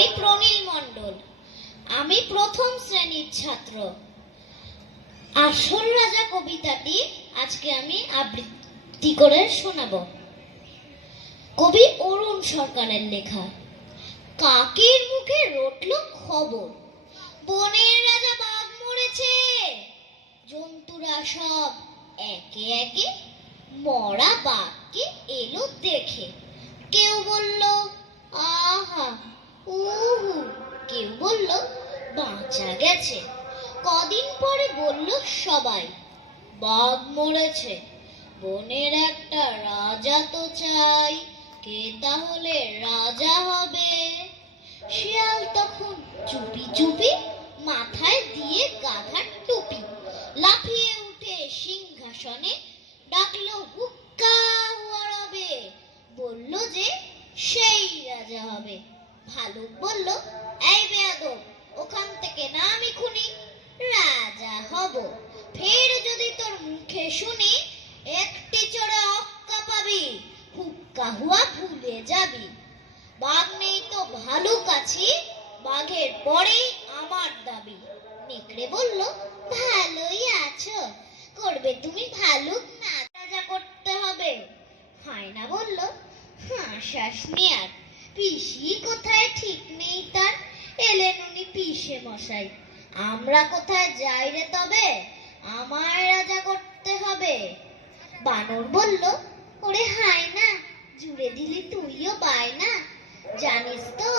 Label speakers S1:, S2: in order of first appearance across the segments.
S1: আমি প্রনীল মণ্ডল। আমি প্রথম শ্রেণির ছাত্র। আসল রাজা কবিতাটি আজকে আমি আবৃত্তি করে শোনাবো। কবি অরুণ সরকারের লেখা, কাকের মুখে রটল খবর? বনের রাজা বাঘ মরেছে। জন্তুরা সব একে একে মরা বাঘকে এলো দেখে। কেউ বলল গেছে কদিন পরে বলল সবাই, বাঘ মরেছে। বনের একটা রাজা তো চাই, কে তাহলে রাজা হবে? শিয়াল তখন চুপি চুপি মাথায় দিয়ে গাধার টুপি লাফিয়ে উঠে সিংহাসনে ডাকলো, হুক্কা ওয়ারবে বলল যে, সেই রাজা হবে। ভালুক বলল, এই বেয়াদব ওখান থেকে না আমি খুনি রাজা হব ফের যদি তোর মুখে শুনি একটি চড়ে অক্কা পাবি, হুক্কা হুয়া ভুলে যাবি। বাঘ নেই তো ভালুক আছি, বাঘের পরেই আমার দাবি। নেকড়ে বলল, ভালোই আছো, করবে তুমি ভালুক না রাজা করতে হবে। হায়না বলল, হাঁসাস আর, পিসি কোথায় ঠিক নেই তার, এলেন উনি পিসে মশাই আমরা কোথায় যাই রে তবে আমায় রাজা হবে বানর বলল, ওরে হায় না, জুড়ে দিলি তুইও বায় না। জানিস তো,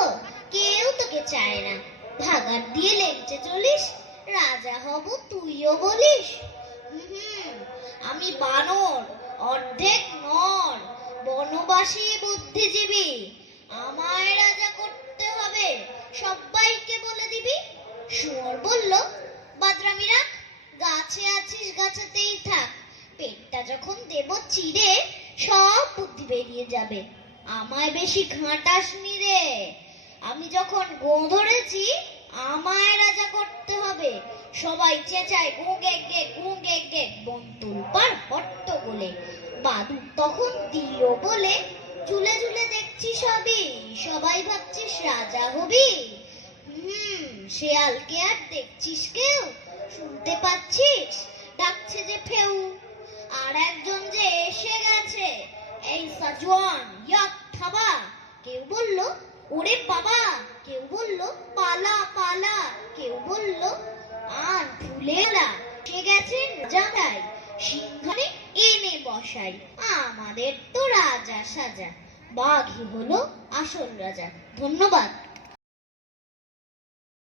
S1: কেউ তোকে চায় না। ভাগার দিয়ে লেগচে চলিস, রাজা হব তুইও বলিস। আমি বানর, অর্ধেক নর, বনবাসী বুদ্ধিজীবী। আমায় রাজা করতে হবে সবাইকে বলে দিবি? শুয়োর বলল বাদরামি রাখ গাছে আছিস, গাছেতেই থাক। যখন দেব চিড়ে সব বুদ্ধি বেরিয়ে যাবে। আমায় বেশি ঘাঁটাসনি রে। আমি যখন গো ধরেছি, আমায় রাজা করতে হবে। সবাই চেঁচায় গো গে গে গো। বন্তুল পার হট্ট বলে বাদুর তখন দিল বলে, চুলে চুলে দেখছি সবই। সবাই ভাবছিস রাজা হবি? হুম, শেয়ালকে আর দেখছিস কেউ? শুনতে পাচ্ছিস? ডাকছে যে ফেউ। আর একজন যে এসে গেছে, এই সাজওয়ান, ইয়াক, থাবা। কেউ বলল, ওরে বাবা! কেউ বলল, পালা পালা! কেউ বলল, আর ফুলেরা সে গেছেন জাগাই সিংহানে এনে বসাই, আমাদের তো রাজা সাজা। বাঘই হলো আসল রাজা। ধন্যবাদ।